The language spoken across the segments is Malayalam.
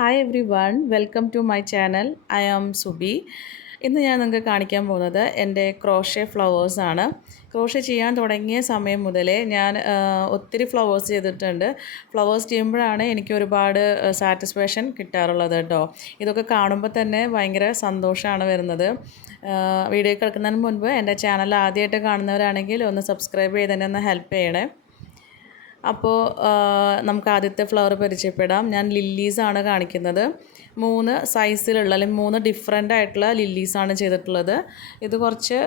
Hi everyone welcome to my channel. I am Subi. ഇന്ന് ഞാൻ നിങ്ങൾക്ക് കാണിക്കാൻ പോകുന്നത് എൻ്റെ ക്രോഷേ ഫ്ലവേഴ്സാണ്. ക്രോഷേ ചെയ്യാൻ തുടങ്ങിയ സമയം മുതലേ ഞാൻ ഒത്തിരി ഫ്ലവേഴ്സ് ചെയ്തിട്ടുണ്ട്. ഫ്ലവേഴ്സ് ചെയ്യുമ്പോഴാണ് എനിക്ക് ഒരുപാട് സാറ്റിസ്ഫാക്ഷൻ കിട്ടാറുള്ളത് കേട്ടോ. ഇതൊക്കെ കാണുമ്പോൾ തന്നെ ഭയങ്കര സന്തോഷമാണ് വരുന്നത്. വീഡിയോ കേൾക്കുന്നതിന് മുൻപ് എൻ്റെ ചാനൽ ആദ്യമായിട്ട് കാണുന്നവരാണെങ്കിൽ ഒന്ന് സബ്സ്ക്രൈബ് ചെയ്ത് തന്നെ ഒന്ന് ഹെൽപ്പ് ചെയ്യണേ. അപ്പോൾ നമുക്ക് ആദ്യത്തെ ഫ്ലവർ പരിചയപ്പെടാം. ഞാൻ ലില്ലീസാണ് കാണിക്കുന്നത്. 3 സൈസിലുള്ള അല്ലെങ്കിൽ 3 ഡിഫറെൻ്റ് ആയിട്ടുള്ള ലില്ലീസാണ് ചെയ്തിട്ടുള്ളത്. ഇത് കുറച്ച്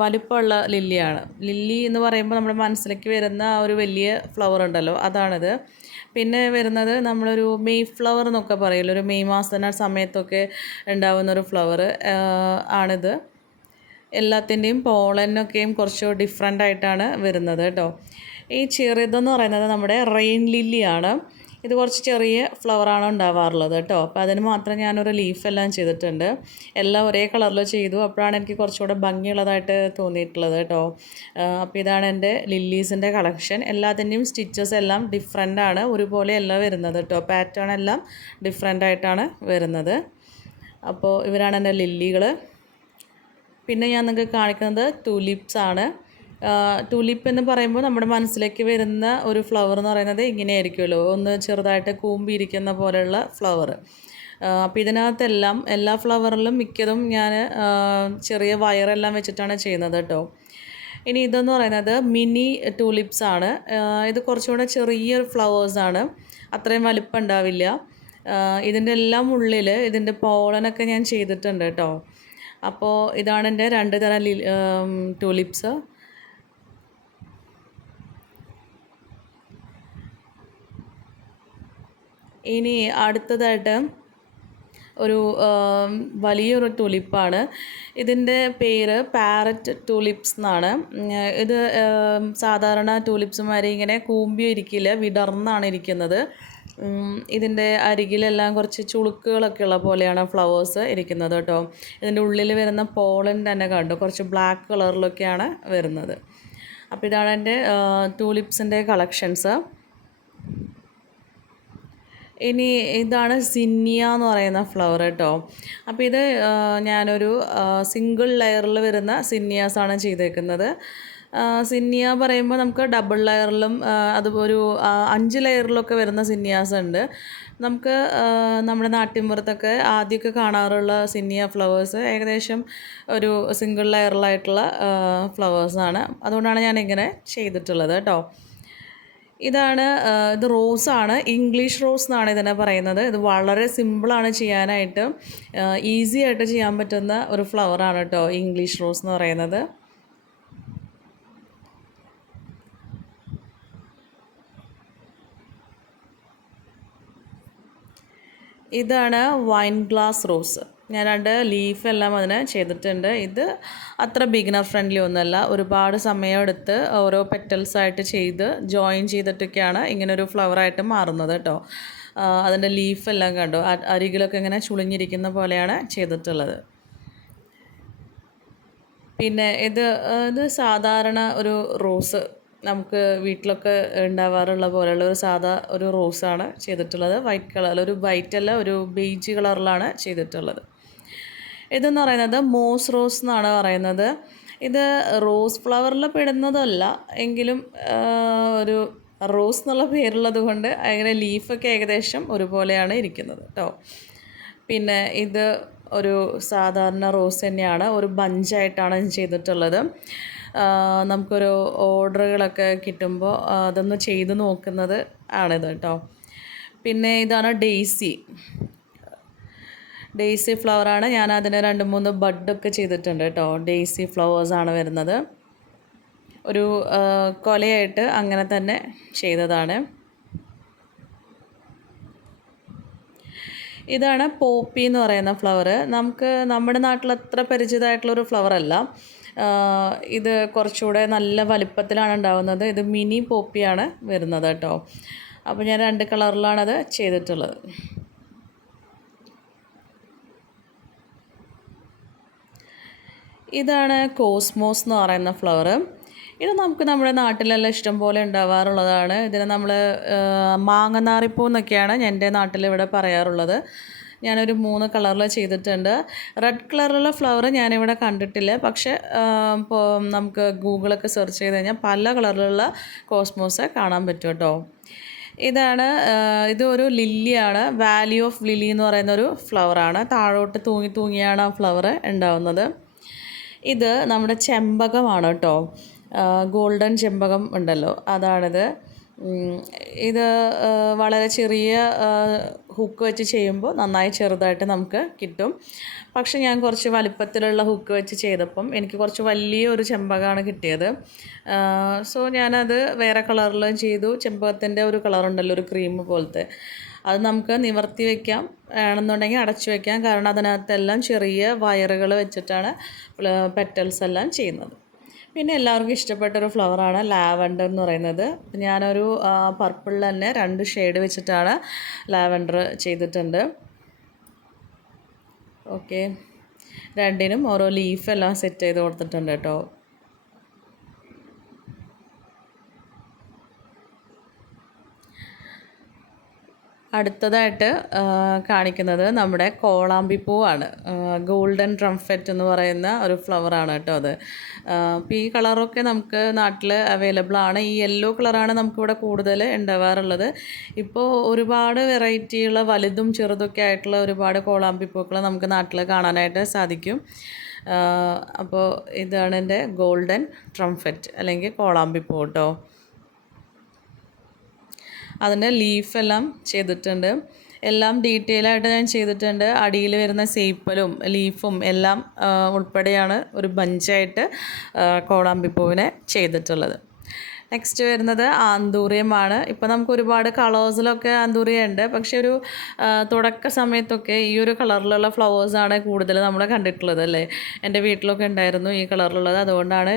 വലിപ്പമുള്ള ലില്ലിയാണ്. ലില്ലി എന്ന് പറയുമ്പോൾ നമ്മുടെ മനസ്സിലേക്ക് വരുന്ന ആ ഒരു വലിയ ഫ്ലവർ ഉണ്ടല്ലോ, അതാണിത്. പിന്നെ വരുന്നത് നമ്മളൊരു മെയ് ഫ്ലവർ എന്നൊക്കെ പറയുമല്ലോ, ഒരു മെയ് മാസം സമയത്തൊക്കെ ഉണ്ടാകുന്നൊരു ഫ്ലവർ ആണിത്. എല്ലാത്തിൻ്റെയും പോളനൊക്കെയും കുറച്ച് ഡിഫറെൻ്റ് ആയിട്ടാണ് വരുന്നത് കേട്ടോ. ഈ ചെറിയതെന്ന് പറയുന്നത് നമ്മുടെ റെയിൻ ലില്ലിയാണ്. ഇത് കുറച്ച് ചെറിയ ഫ്ലവറാണ് ഉണ്ടാവാറുള്ളത് കേട്ടോ. അപ്പോൾ അതിന് മാത്രം ഞാനൊരു ലീഫെല്ലാം ചെയ്തിട്ടുണ്ട്. എല്ലാം ഒരേ കളറിൽ ചെയ്തു. അപ്പോഴാണ് എനിക്ക് കുറച്ചുകൂടെ ഭംഗിയുള്ളതായിട്ട് തോന്നിയിട്ടുള്ളത് കേട്ടോ. അപ്പോൾ ഇതാണ് എൻ്റെ ലില്ലീസിൻ്റെ കളക്ഷൻ. എല്ലാത്തിൻ്റെയും സ്റ്റിച്ചസ് എല്ലാം ഡിഫറെൻ്റ് ആണ്, ഒരുപോലെയല്ല വരുന്നത് കേട്ടോ. പാറ്റേൺ എല്ലാം ഡിഫറെൻ്റ് ആയിട്ടാണ് വരുന്നത്. അപ്പോൾ ഇവരാണ് എൻ്റെ ലില്ലികൾ. പിന്നെ ഞാൻ നിങ്ങൾക്ക് കാണിക്കുന്നത് ടൂലിപ്സ് ആണ്. ടൂലിപ്പ് എന്ന് പറയുമ്പോൾ നമ്മുടെ മനസ്സിലേക്ക് വരുന്ന ഒരു ഫ്ലവർ എന്ന് പറയുന്നത് ഇങ്ങനെയായിരിക്കുമല്ലോ, ഒന്ന് ചെറുതായിട്ട് കൂമ്പിയിരിക്കുന്ന പോലെയുള്ള ഫ്ലവർ. അപ്പോൾ ഇതിനകത്തെല്ലാം എല്ലാ ഫ്ലവറിലും മിക്കതും ഞാൻ ചെറിയ വയറെല്ലാം വെച്ചിട്ടാണ് ചെയ്യുന്നത് കേട്ടോ. ഇനി ഇതെന്ന് പറയുന്നത് മിനി ടൂലിപ്സ് ആണ്. ഇത് കുറച്ചുകൂടെ ചെറിയൊരു ഫ്ലവേഴ്സാണ്, അത്രയും വലിപ്പം ഉണ്ടാവില്ല. ഇതിൻ്റെ എല്ലാം ഉള്ളിൽ ഇതിൻ്റെ പോളനൊക്കെ ഞാൻ ചെയ്തിട്ടുണ്ട് കേട്ടോ. അപ്പോൾ ഇതാണ് എൻ്റെ 2 തരം ടൂലിപ്സ്. ഇനി അടുത്തതായിട്ട് ഒരു വലിയൊരു ടൂലിപ്പാണ്. ഇതിൻ്റെ പേര് പാരറ്റ് ടൂലിപ്സ് എന്നാണ്. ഇത് സാധാരണ ടൂലിപ്സുമാരി ഇങ്ങനെ കൂമ്പിയിരിക്കില്ല, വിടർന്നാണ് ഇരിക്കുന്നത്. ഇതിൻ്റെ അരികിലെല്ലാം കുറച്ച് ചുളുക്കുകളൊക്കെ ഉള്ള പോലെയാണ് ഫ്ലവേഴ്സ് ഇരിക്കുന്നത് കേട്ടോ. ഇതിൻ്റെ ഉള്ളിൽ വരുന്ന പോളൻ തന്നെ കണ്ടു, കുറച്ച് ബ്ലാക്ക് കളറിലൊക്കെയാണ് വരുന്നത്. അപ്പോൾ ഇതാണ് എൻ്റെ ടൂലിപ്സിൻ്റെ കളക്ഷൻസ്. ഇനി ഇതാണ് സിന്നിയ എന്ന് പറയുന്ന ഫ്ലവർ കേട്ടോ. അപ്പോൾ ഇത് ഞാനൊരു സിംഗിൾ ലെയറിൽ വരുന്ന സിന്നിയാസാണ് ചെയ്തേക്കുന്നത്. സിന്നിയ പറയുമ്പോൾ നമുക്ക് ഡബിൾ ലെയറിലും അതുപോലെ ഒരു 5 ലെയറിലൊക്കെ വരുന്ന സിന്നിയാസ് ഉണ്ട്. നമുക്ക് നമ്മുടെ നാട്ടിൻപുറത്തൊക്കെ ആദ്യമൊക്കെ കാണാറുള്ള സിന്നിയ ഫ്ലവേഴ്സ് ഏകദേശം ഒരു സിംഗിൾ ലെയറിലായിട്ടുള്ള ഫ്ലവേഴ്സാണ്. അതുകൊണ്ടാണ് ഞാനിങ്ങനെ ചെയ്തിട്ടുള്ളത് കേട്ടോ. ഇതാണ് ഇത് റോസാണ്, ഇംഗ്ലീഷ് റോസ് എന്നാണ് ഇതിനെ പറയുന്നത്. ഇത് വളരെ സിമ്പിളാണ് ചെയ്യാനായിട്ട്, ഈസി ആയിട്ട് ചെയ്യാൻ പറ്റുന്ന ഒരു ഫ്ലവറാണ് കേട്ടോ ഇംഗ്ലീഷ് റോസ് എന്ന് പറയുന്നത്. ഇതാണ് വൈൻ ഗ്ലാസ് റോസ്. ഞാൻ 2 ലീഫെല്ലാം അതിന് ചെയ്തിട്ടുണ്ട്. ഇത് അത്ര ബിഗിനർ ഫ്രണ്ട്ലി ഒന്നുമല്ല, ഒരുപാട് സമയമെടുത്ത് ഓരോ പെറ്റൽസായിട്ട് ചെയ്ത് ജോയിൻ ചെയ്തിട്ടൊക്കെയാണ് ഇങ്ങനൊരു ഫ്ലവറായിട്ട് മാറുന്നത് കേട്ടോ. അതിൻ്റെ ലീഫെല്ലാം കണ്ടോ, അരികിലൊക്കെ ഇങ്ങനെ ചുളിഞ്ഞിരിക്കുന്ന പോലെയാണ് ചെയ്തിട്ടുള്ളത്. പിന്നെ ഇത് സാധാരണ ഒരു റോസ്, നമുക്ക് വീട്ടിലൊക്കെ ഉണ്ടാവാറുള്ള പോലെയുള്ള ഒരു സാധാ ഒരു റോസാണ് ചെയ്തിട്ടുള്ളത്. വൈറ്റ് കളർ, ഒരു വൈറ്റ് അല്ല, ഒരു ബേജ് കളറിലാണ് ചെയ്തിട്ടുള്ളത്. ഇതെന്ന് പറയുന്നത് മോസ് റോസ് എന്നാണ് പറയുന്നത്. ഇത് റോസ് ഫ്ലവറിൽ പെടുന്നതല്ല, എങ്കിലും ഒരു റോസ് എന്നുള്ള പേരുള്ളത് കൊണ്ട് അങ്ങനെ ലീഫൊക്കെ ഏകദേശം ഒരുപോലെയാണ് ഇരിക്കുന്നത് കേട്ടോ. പിന്നെ ഇത് ഒരു സാധാരണ റോസ് തന്നെയാണ്, ഒരു ബഞ്ചായിട്ടാണ് ചെയ്തിട്ടുള്ളത്. നമുക്കൊരു ഓർഡറുകളൊക്കെ കിട്ടുമ്പോൾ അതൊന്ന് ചെയ്ത് നോക്കുന്നത് ആണിത് കേട്ടോ. പിന്നെ ഇതാണ് ഡെയ്സി ഫ്ലവറാണ്. ഞാൻ അതിന് 2-3 ബഡൊക്കെ ചെയ്തിട്ടുണ്ട് കേട്ടോ. ഡെയ്സി ഫ്ലവേഴ്സാണ് വരുന്നത്. ഒരു കൊലയായിട്ട് അങ്ങനെ തന്നെ ചെയ്തതാണ്. ഇതാണ് പോപ്പി എന്ന് പറയുന്ന ഫ്ലവർ. നമുക്ക് നമ്മുടെ നാട്ടിൽ അത്ര പരിചിതമായിട്ടുള്ളൊരു ഫ്ലവറല്ല. ഇത് കുറച്ചുകൂടെ നല്ല വലിപ്പത്തിലാണ് ഉണ്ടാകുന്നത്. ഇത് മിനി പോപ്പിയാണ് വരുന്നത് കേട്ടോ. അപ്പോൾ ഞാൻ 2 കളറിലാണത് ചെയ്തിട്ടുള്ളത്. ഇതാണ് കോസ്മോസ് എന്ന് പറയുന്ന ഫ്ലവർ. ഇത് നമുക്ക് നമ്മുടെ നാട്ടിലെല്ലാം ഇഷ്ടം പോലെ ഉണ്ടാവാറുള്ളതാണ്. ഇതിന് നമ്മൾ മാങ്ങനാറിപ്പൂ എന്നൊക്കെയാണ് എൻ്റെ നാട്ടിലിവിടെ പറയാറുള്ളത്. ഞാനൊരു 3 കളറിൽ ചെയ്തിട്ടുണ്ട്. റെഡ് കളറിലുള്ള ഫ്ലവർ ഞാനിവിടെ കണ്ടിട്ടില്ല. പക്ഷേ ഇപ്പോൾ നമുക്ക് ഗൂഗിളൊക്കെ സെർച്ച് ചെയ്ത് കഴിഞ്ഞാൽ പല കളറിലുള്ള കോസ്മോസ് കാണാൻ പറ്റും കേട്ടോ. ഇതൊരു ലില്ലിയാണ്. വാലി ഓഫ് ലില്ലി എന്ന് പറയുന്നൊരു ഫ്ലവറാണ്. താഴോട്ട് തൂങ്ങിയാണ് ആ ഫ്ലവർ ഉണ്ടാവുന്നത്. ഇത് നമ്മുടെ ചെമ്പകമാണ് കേട്ടോ. ഗോൾഡൻ ചെമ്പകം ഉണ്ടല്ലോ, അതാണിത്. ഇത് വളരെ ചെറിയ ഹുക്ക് വെച്ച് ചെയ്യുമ്പോൾ നന്നായി ചെറുതായിട്ട് നമുക്ക് കിട്ടും. പക്ഷെ ഞാൻ കുറച്ച് വലിപ്പത്തിലുള്ള ഹുക്ക് വെച്ച് ചെയ്തപ്പം എനിക്ക് കുറച്ച് വലിയൊരു ചെമ്പകമാണ് കിട്ടിയത്. സോ ഞാനത് വേറെ കളറിലും ചെയ്തു. ചെമ്പകത്തിൻ്റെ ഒരു കളറുണ്ടല്ലോ, ഒരു ക്രീം പോലത്തെ, അത് നമുക്ക് നിവർത്തി വയ്ക്കാം, വേണമെന്നുണ്ടെങ്കിൽ അടച്ചു വയ്ക്കാം. കാരണം അതിനകത്തെല്ലാം ചെറിയ വയറുകൾ വെച്ചിട്ടാണ് പെറ്റൽസ് എല്ലാം ചെയ്യുന്നത്. പിന്നെ എല്ലാവർക്കും ഇഷ്ടപ്പെട്ടൊരു ഫ്ലവറാണ് ലാവൻഡർ എന്ന് പറയുന്നത്. ഞാനൊരു പർപ്പിളിൽ തന്നെ 2 ഷെയ്ഡ് വെച്ചിട്ടാണ് ലാവൻഡർ ചെയ്തിട്ടുണ്ട്. ഓക്കെ, രണ്ടിനും ഓരോ ലീഫെല്ലാം സെറ്റ് ചെയ്ത് കൊടുത്തിട്ടുണ്ട് കേട്ടോ. അടുത്തതായിട്ട് കാണിക്കുന്നത് നമ്മുടെ കോളാമ്പിപ്പൂവാണ്. ഗോൾഡൻ ട്രംഫെറ്റ് എന്ന് പറയുന്ന ഒരു ഫ്ലവറാണ് കേട്ടോ അത്. അപ്പോൾ ഈ കളറൊക്കെ നമുക്ക് നാട്ടിൽ അവൈലബിൾ ആണ്. ഈ യെല്ലോ കളറാണ് നമുക്കിവിടെ കൂടുതൽ ഉണ്ടാവാറുള്ളത്. ഇപ്പോൾ ഒരുപാട് വെറൈറ്റിയുള്ള വലുതും ചെറുതൊക്കെ ആയിട്ടുള്ള ഒരുപാട് കോളാമ്പിപ്പൂക്കൾ നമുക്ക് നാട്ടിൽ കാണാനായിട്ട് സാധിക്കും. അപ്പോൾ ഇതാണ് എൻ്റെ ഗോൾഡൻ ട്രംഫെറ്റ് അല്ലെങ്കിൽ കോളാമ്പിപ്പൂ കേട്ടോ. അതിൻ്റെ ലീഫെല്ലാം ചെയ്തിട്ടുണ്ട്. എല്ലാം ഡീറ്റെയിൽ ആയിട്ട് ഞാൻ ചെയ്തിട്ടുണ്ട്. അടിയിൽ വരുന്ന സേപ്പലും ലീഫും എല്ലാം ഉൾപ്പെടെയാണ് ഒരു ബഞ്ചായിട്ട് കോളാമ്പിപ്പൂവിനെ ചെയ്തിട്ടുള്ളത്. നെക്സ്റ്റ് വരുന്നത് ആന്തൂറിയമാണ്. ഇപ്പോൾ നമുക്ക് ഒരുപാട് കളേഴ്സിലൊക്കെ ആന്തൂറിയം ഉണ്ട്. പക്ഷേ ഒരു തുടക്ക സമയത്തൊക്കെ ഈ ഒരു കളറിലുള്ള ഫ്ലവേഴ്സാണ് കൂടുതൽ നമ്മൾ കണ്ടിട്ടുള്ളത് അല്ലേ. എൻ്റെ വീട്ടിലൊക്കെ ഉണ്ടായിരുന്നു ഈ കളറിലുള്ളത്. അതുകൊണ്ടാണ്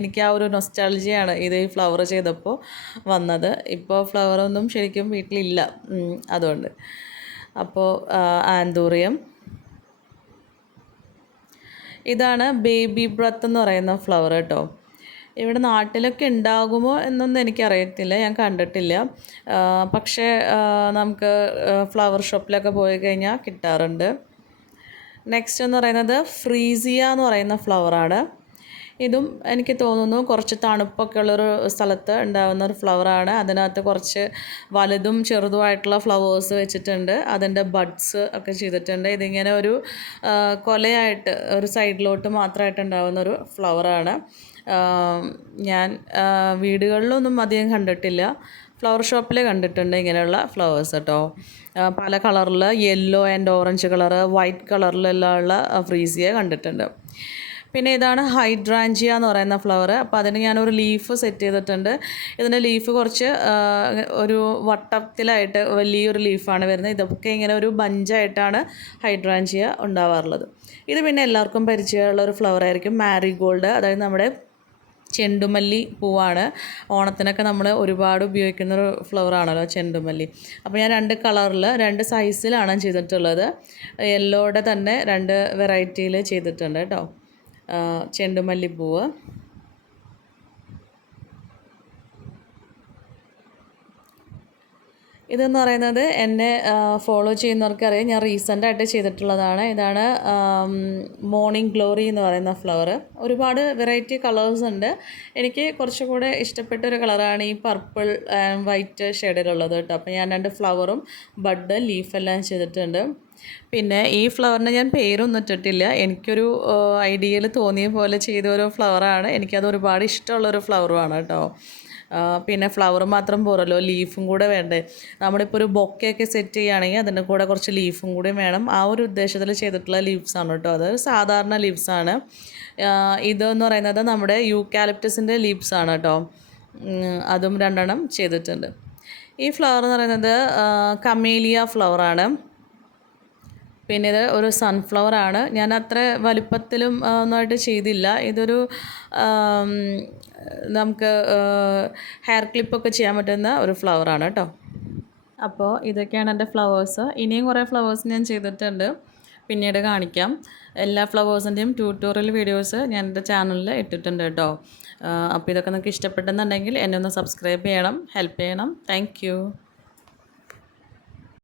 എനിക്ക് ആ ഒരു നൊസ്റ്റാൾജിയാണ് ഇത് ഈ ഫ്ലവർ ചെയ്തപ്പോൾ വന്നത്. ഇപ്പോൾ ഫ്ലവറൊന്നും ശരിക്കും വീട്ടിലില്ല, അതുകൊണ്ട്. അപ്പോൾ ആന്തൂറിയം. ഇതാണ് ബേബി ബ്രത്ത് എന്ന് പറയുന്ന ഫ്ലവർ കേട്ടോ. ഇവിടെ നാട്ടിലൊക്കെ ഉണ്ടാകുമോ എന്നൊന്നും എനിക്കറിയത്തില്ല, ഞാൻ കണ്ടിട്ടില്ല. പക്ഷേ നമുക്ക് ഫ്ലവർ ഷോപ്പിലൊക്കെ പോയി കഴിഞ്ഞാൽ കിട്ടാറുണ്ട്. നെക്സ്റ്റ് എന്ന് പറയുന്നത് ഫ്രീസിയ എന്ന് പറയുന്ന ഫ്ലവറാണ്. ഇതും എനിക്ക് തോന്നുന്നു കുറച്ച് തണുപ്പൊക്കെ ഉള്ളൊരു സ്ഥലത്ത് ഉണ്ടാകുന്ന ഒരു ഫ്ലവറാണ്. അതിനകത്ത് കുറച്ച് വലുതും ചെറുതുമായിട്ടുള്ള ഫ്ലവേഴ്സ് വെച്ചിട്ടുണ്ട്. അതിൻ്റെ ബഡ്സ് ഒക്കെ ചെയ്തിട്ടുണ്ട്. ഇതിങ്ങനെ ഒരു കൊലയായിട്ട് ഒരു സൈഡിലോട്ട് മാത്രമായിട്ട് ഉണ്ടാകുന്ന ഒരു ഫ്ലവറാണ്. ഞാൻ വീടുകളിലൊന്നും അധികം കണ്ടിട്ടില്ല, ഫ്ലവർ ഷോപ്പിൽ കണ്ടിട്ടുണ്ട് ഇങ്ങനെയുള്ള ഫ്ലവേഴ്സ് കേട്ടോ. പല കളറിൽ yellow and orange colour, white കളറിലെല്ലാം ഉള്ള ഫ്രീസിയ കണ്ടിട്ടുണ്ട്. പിന്നെ ഇതാണ് ഹൈഡ്രാഞ്ചിയ എന്ന് പറയുന്ന ഫ്ലവർ. അപ്പോൾ അതിന് ഞാനൊരു ലീഫ് സെറ്റ് ചെയ്തിട്ടുണ്ട്. ഇതിൻ്റെ ലീഫ് കുറച്ച് ഒരു വട്ടത്തിലായിട്ട് വലിയൊരു ലീഫാണ് വരുന്നത്. ഇതൊക്കെ ഇങ്ങനെ ഒരു ബഞ്ചായിട്ടാണ് ഹൈഡ്രാഞ്ചിയ ഉണ്ടാവാറുള്ളത്. ഇത് പിന്നെ എല്ലാവർക്കും പരിചയമുള്ള ഒരു ഫ്ലവർ ആയിരിക്കും, മാരിഗോൾഡ്. അതായത് നമ്മുടെ ചെണ്ടുമല്ലി പൂവാണ്. ഓണത്തിനൊക്കെ നമ്മൾ ഒരുപാട് ഉപയോഗിക്കുന്ന ഒരു ഫ്ലവറാണല്ലോ ചെണ്ടുമല്ലി. അപ്പോൾ ഞാൻ 2 കളറിൽ 2 സൈസിലാണ് ചെയ്തിട്ടുള്ളത്. യെല്ലോയുടെ തന്നെ 2 വെറൈറ്റിയിൽ ചെയ്തിട്ടുണ്ട് കേട്ടോ. ചെണ്ടുമല്ലിപ്പൂവ്. ഇതെന്ന് പറയുന്നത് എന്നെ ഫോളോ ചെയ്യുന്നവർക്കറിയാം, ഞാൻ റീസെൻ്റായിട്ട് ചെയ്തിട്ടുള്ളതാണ്. ഇതാണ് മോർണിംഗ് ഗ്ലോറി എന്ന് പറയുന്ന ഫ്ലവർ. ഒരുപാട് വെറൈറ്റി കളേഴ്സ് ഉണ്ട്. എനിക്ക് കുറച്ചുകൂടെ ഇഷ്ടപ്പെട്ട ഒരു കളറാണ് ഈ പർപ്പിൾ ആൻഡ് വൈറ്റ് ഷെയ്ഡിലുള്ളത് കേട്ടോ. അപ്പോൾ ഞാൻ 2 ഫ്ലവറും ബഡ് ലീഫെല്ലാം ചെയ്തിട്ടുണ്ട്. പിന്നെ ഈ ഫ്ലവറിന് ഞാൻ പേരൊന്നും ഇട്ടിട്ടില്ല. എനിക്കൊരു ഐഡിയയിൽ തോന്നിയ പോലെ ചെയ്ത ഒരു ഫ്ലവറാണ്. എനിക്കത് ഒരുപാട് ഇഷ്ടമുള്ളൊരു ഫ്ലവറുമാണ് കേട്ടോ. പിന്നെ ഫ്ലവർ മാത്രം പോരല്ലോ, ലീഫും കൂടെ വേണ്ടേ. നമ്മളിപ്പോൾ ഒരു ബൊക്കെയൊക്കെ സെറ്റ് ചെയ്യുകയാണെങ്കിൽ അതിൻ്റെ കൂടെ കുറച്ച് ലീഫും കൂടി വേണം. ആ ഒരു ഉദ്ദേശത്തിൽ ചെയ്തിട്ടുള്ള ലീവ്സാണ് കേട്ടോ. അത് സാധാരണ ലീവ്സാണ്. ഇതെന്ന് പറയുന്നത് നമ്മുടെ യൂക്കാലിപ്റ്റസിൻ്റെ ലീവ്സാണ് കേട്ടോ. അതും 2 എണ്ണം ചെയ്തിട്ടുണ്ട്. ഈ ഫ്ലവർ എന്ന് പറയുന്നത് കമേലിയ ഫ്ലവറാണ്. പിന്നെ ഇത് ഒരു സൺഫ്ലവറാണ്. ഞാൻ അത്ര വലിപ്പത്തിലും ഒന്നുമായിട്ട് ചെയ്തില്ല. ഇതൊരു നമുക്ക് ഹെയർ ക്ലിപ്പൊക്കെ ചെയ്യാൻ പറ്റുന്ന ഒരു ഫ്ലവറാണ് കേട്ടോ. അപ്പോൾ ഇതൊക്കെയാണ് എൻ്റെ ഫ്ലവേഴ്സ്. ഇനിയും കുറേ ഫ്ലവേഴ്സ് ഞാൻ ചെയ്തിട്ടുണ്ട്. പിന്നീട് കാണിക്കാം. എല്ലാ ഫ്ലവേഴ്സിൻ്റെയും ട്യൂട്ടോറിയൽ വീഡിയോസ് ഞാൻ എൻ്റെ ചാനലിൽ ഇട്ടിട്ടുണ്ട് കേട്ടോ. അപ്പോൾ ഇതൊക്കെ നിങ്ങൾക്ക് ഇഷ്ടപ്പെട്ടെന്നുണ്ടെങ്കിൽ എന്നെ ഒന്ന് സബ്സ്ക്രൈബ് ചെയ്യണം, ഹെൽപ്പ് ചെയ്യണം. താങ്ക്